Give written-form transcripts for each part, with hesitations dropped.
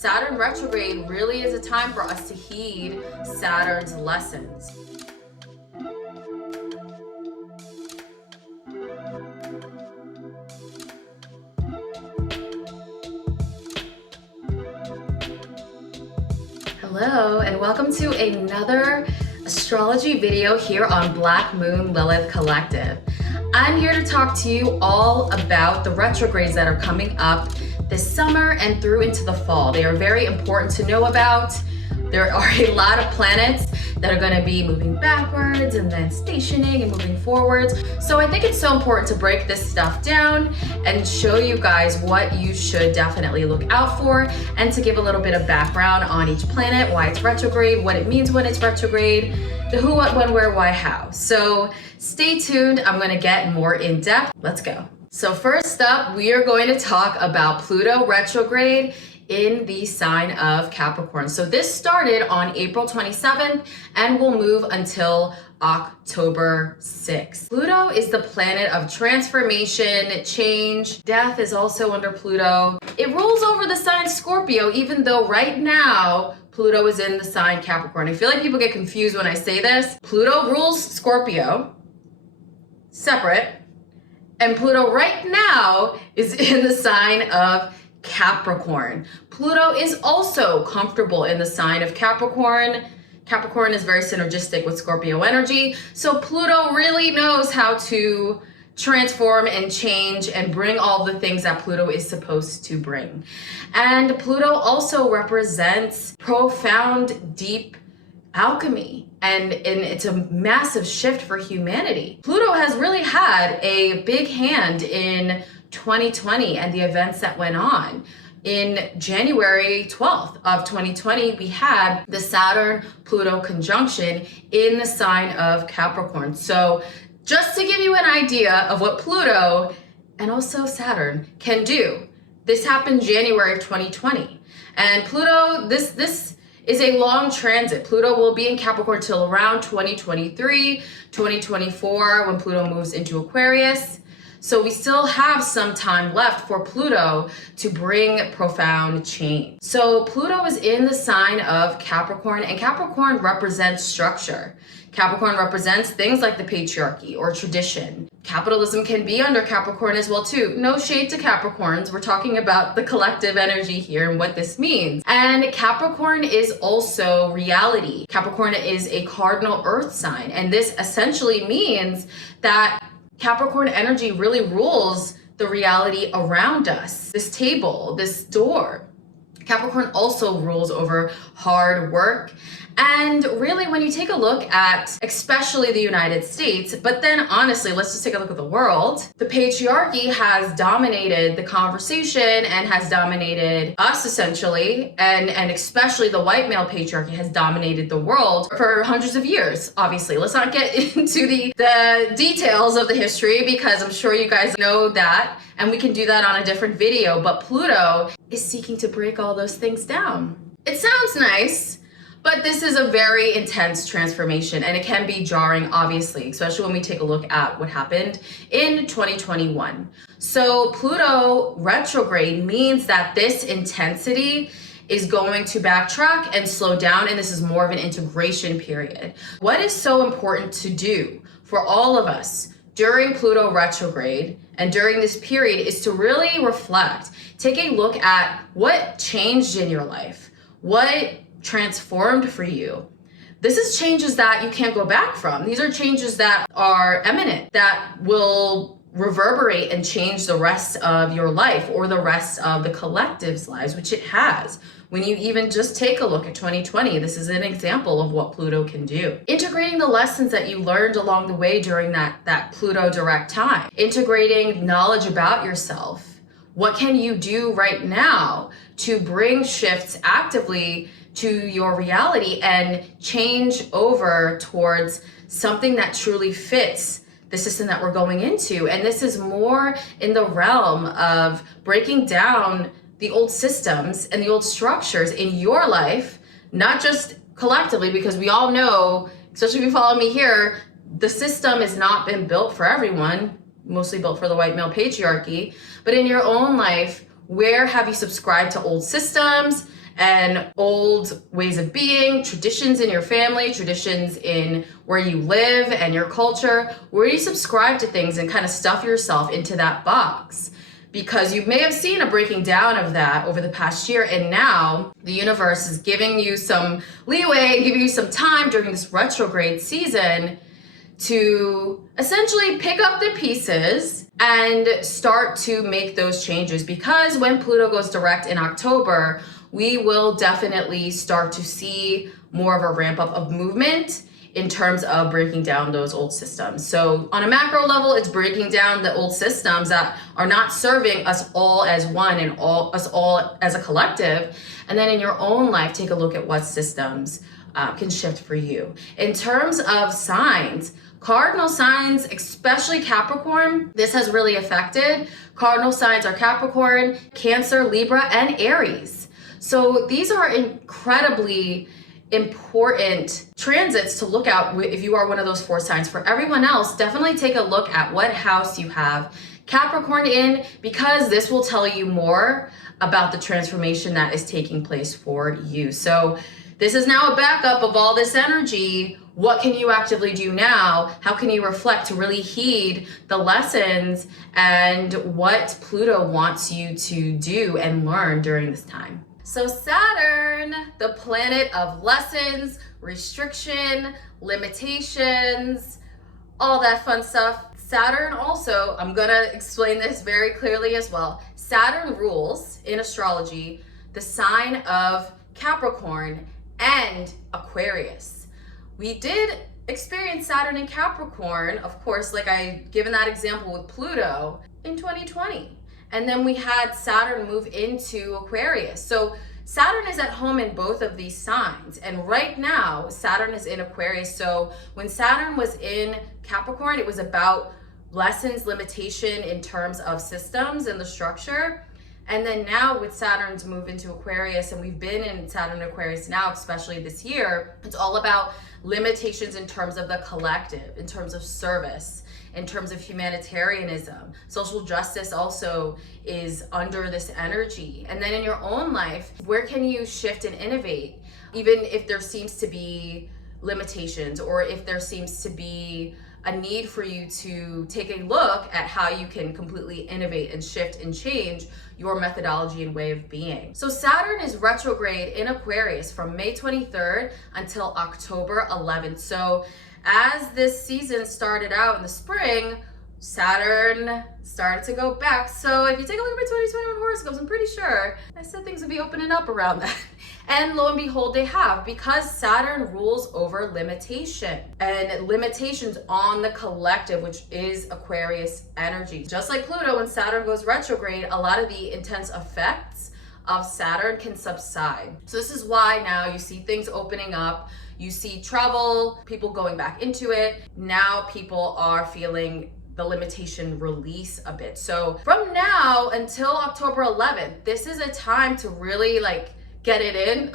Saturn retrograde really is a time for us to heed Saturn's lessons. Hello, and welcome to another astrology video here on Black Moon Lilith Collective. I'm here to talk to you all about the retrogrades that are coming up this summer and through into the fall. They are very important to know about. There are a lot of planets that are going to be moving backwards and then stationing and moving forwards. So I think it's so important to break this stuff down and show you guys what you should definitely look out for, and to give a little bit of background on each planet, why it's retrograde, what it means when it's retrograde, the who, what, when, where, why, how. So stay tuned. I'm going to get more in depth. Let's go. So first up, we are going to talk about Pluto retrograde in the sign of Capricorn. So this started on April 27th and will move until October 6th. Pluto is the planet of transformation, change. Death is also under Pluto. It rules over the sign Scorpio, even though right now Pluto is in the sign Capricorn. I feel like people get confused when I say this. Pluto rules Scorpio, separate, and Pluto right now is in the sign of Capricorn. Pluto is also comfortable in the sign of Capricorn. Capricorn is very synergistic with Scorpio energy. So Pluto really knows how to transform and change and bring all the things that Pluto is supposed to bring. And Pluto also represents profound, deep alchemy, and it's a massive shift for humanity. Pluto has really had a big hand in 2020 and the events that went on. In January 12th of 2020, we had the Saturn-Pluto conjunction in the sign of Capricorn. So just to give you an idea of what Pluto and also Saturn can do, this happened January of 2020. And Pluto, this is a long transit. Pluto will be in Capricorn till around 2023, 2024, when Pluto moves into Aquarius. So we still have some time left for Pluto to bring profound change. So Pluto is in the sign of Capricorn, and Capricorn represents structure. Capricorn represents things like the patriarchy or tradition. Capitalism can be under Capricorn as well too. No shade to Capricorns. We're talking about the collective energy here and what this means. And Capricorn is also reality. Capricorn is a cardinal earth sign, and this essentially means that Capricorn energy really rules the reality around us. This table, this door. Capricorn also rules over hard work. And really, when you take a look at especially the United States, but then honestly, let's just take a look at the world. The patriarchy has dominated the conversation and has dominated us essentially, and especially the white male patriarchy has dominated the world for hundreds of years, obviously. Let's not get into the details of the history, because I'm sure you guys know that, and we can do that on a different video, but Pluto is seeking to break all those things down. It sounds nice, but this is a very intense transformation, and it can be jarring, obviously, especially when we take a look at what happened in 2021. So Pluto retrograde means that this intensity is going to backtrack and slow down, and this is more of an integration period. What is so important to do for all of us during Pluto retrograde and during this period is to really reflect, take a look at what changed in your life, what transformed for you. This is changes that you can't go back from. These are changes that are eminent, that will reverberate and change the rest of your life or the rest of the collective's lives, which it has. When you even just take a look at 2020, this is an example of what Pluto can do. Integrating the lessons that you learned along the way during that Pluto direct time. Integrating knowledge about yourself. What can you do right now to bring shifts actively to your reality and change over towards something that truly fits the system that we're going into? And this is more in the realm of breaking down the old systems and the old structures in your life, not just collectively, because we all know, especially if you follow me here, the system has not been built for everyone, mostly built for the white male patriarchy, but in your own life, where have you subscribed to old systems and old ways of being, traditions in your family, traditions in where you live and your culture, where you subscribe to things and kind of stuff yourself into that box. Because you may have seen a breaking down of that over the past year, and now the universe is giving you some leeway and giving you some time during this retrograde season to essentially pick up the pieces and start to make those changes. Because when Pluto goes direct in October, we will definitely start to see more of a ramp up of movement in terms of breaking down those old systems. So on a macro level, it's breaking down the old systems that are not serving us all as one and us all as a collective. And then in your own life, take a look at what systems can shift for you. In terms of signs, cardinal signs, especially Capricorn, this has really affected. Cardinal signs are Capricorn, Cancer, Libra, and Aries. So these are incredibly important transits to look at if you are one of those 4 signs. For everyone else, definitely take a look at what house you have Capricorn in, because this will tell you more about the transformation that is taking place for you. So this is now a backup of all this energy. What can you actively do now? How can you reflect to really heed the lessons and what Pluto wants you to do and learn during this time? So Saturn, the planet of lessons, restriction, limitations, all that fun stuff. Saturn also, I'm gonna explain this very clearly as well. Saturn rules in astrology the sign of Capricorn and Aquarius. We did experience Saturn in Capricorn, of course, like I given that example with Pluto in 2020. And then we had Saturn move into Aquarius. So Saturn is at home in both of these signs. And right now, Saturn is in Aquarius. So when Saturn was in Capricorn, it was about lessons, limitation in terms of systems and the structure. And then now with Saturn's move into Aquarius, and we've been in Saturn Aquarius now, especially this year, it's all about limitations in terms of the collective, in terms of service, in terms of humanitarianism. Social justice also is under this energy. And then in your own life, where can you shift and innovate? Even if there seems to be limitations, or if there seems to be a need for you to take a look at how you can completely innovate and shift and change your methodology and way of being. So Saturn is retrograde in Aquarius from May 23rd until October 11th. So as this season started out in the spring, Saturn started to go back. So if you take a look at my 2021 horoscopes, I'm pretty sure I said things would be opening up around that. And lo and behold, they have, because Saturn rules over limitation and limitations on the collective, which is Aquarius energy. Just like Pluto, when Saturn goes retrograde, a lot of the intense effects of Saturn can subside. So this is why now you see things opening up. You see travel, people going back into it. Now people are feeling the limitation release a bit. So from now until October 11th, this is a time to really get it in.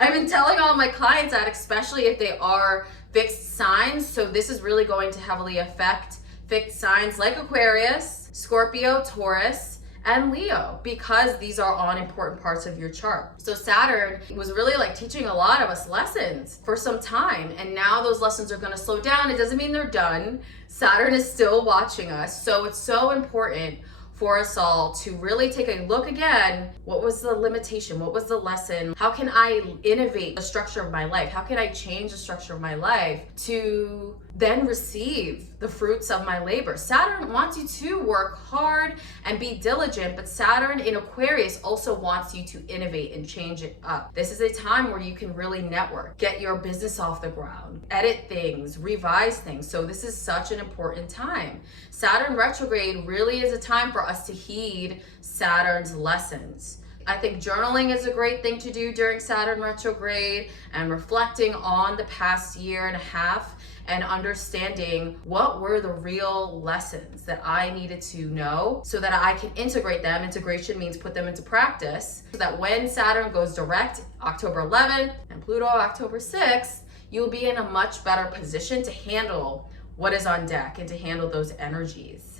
I've been telling all my clients that, especially if they are fixed signs. So this is really going to heavily affect fixed signs like Aquarius, Scorpio, Taurus, and Leo, because these are on important parts of your chart. So Saturn was really teaching a lot of us lessons for some time, and now those lessons are going to slow down. It doesn't mean they're done. Saturn is still watching us. So it's so important for us all to really take a look again. What was the limitation? What was the lesson? How can I innovate the structure of my life? How can I change the structure of my life to then receive the fruits of my labor? Saturn wants you to work hard and be diligent, but Saturn in Aquarius also wants you to innovate and change it up. This is a time where you can really network, get your business off the ground, edit things, revise things. So this is such an important time. Saturn retrograde really is a time for us to heed Saturn's lessons. I think journaling is a great thing to do during Saturn retrograde, and reflecting on the past year and a half and understanding what were the real lessons that I needed to know so that I can integrate them. Integration means put them into practice, so that when Saturn goes direct October 11th and Pluto October 6th, you'll be in a much better position to handle what is on deck and to handle those energies.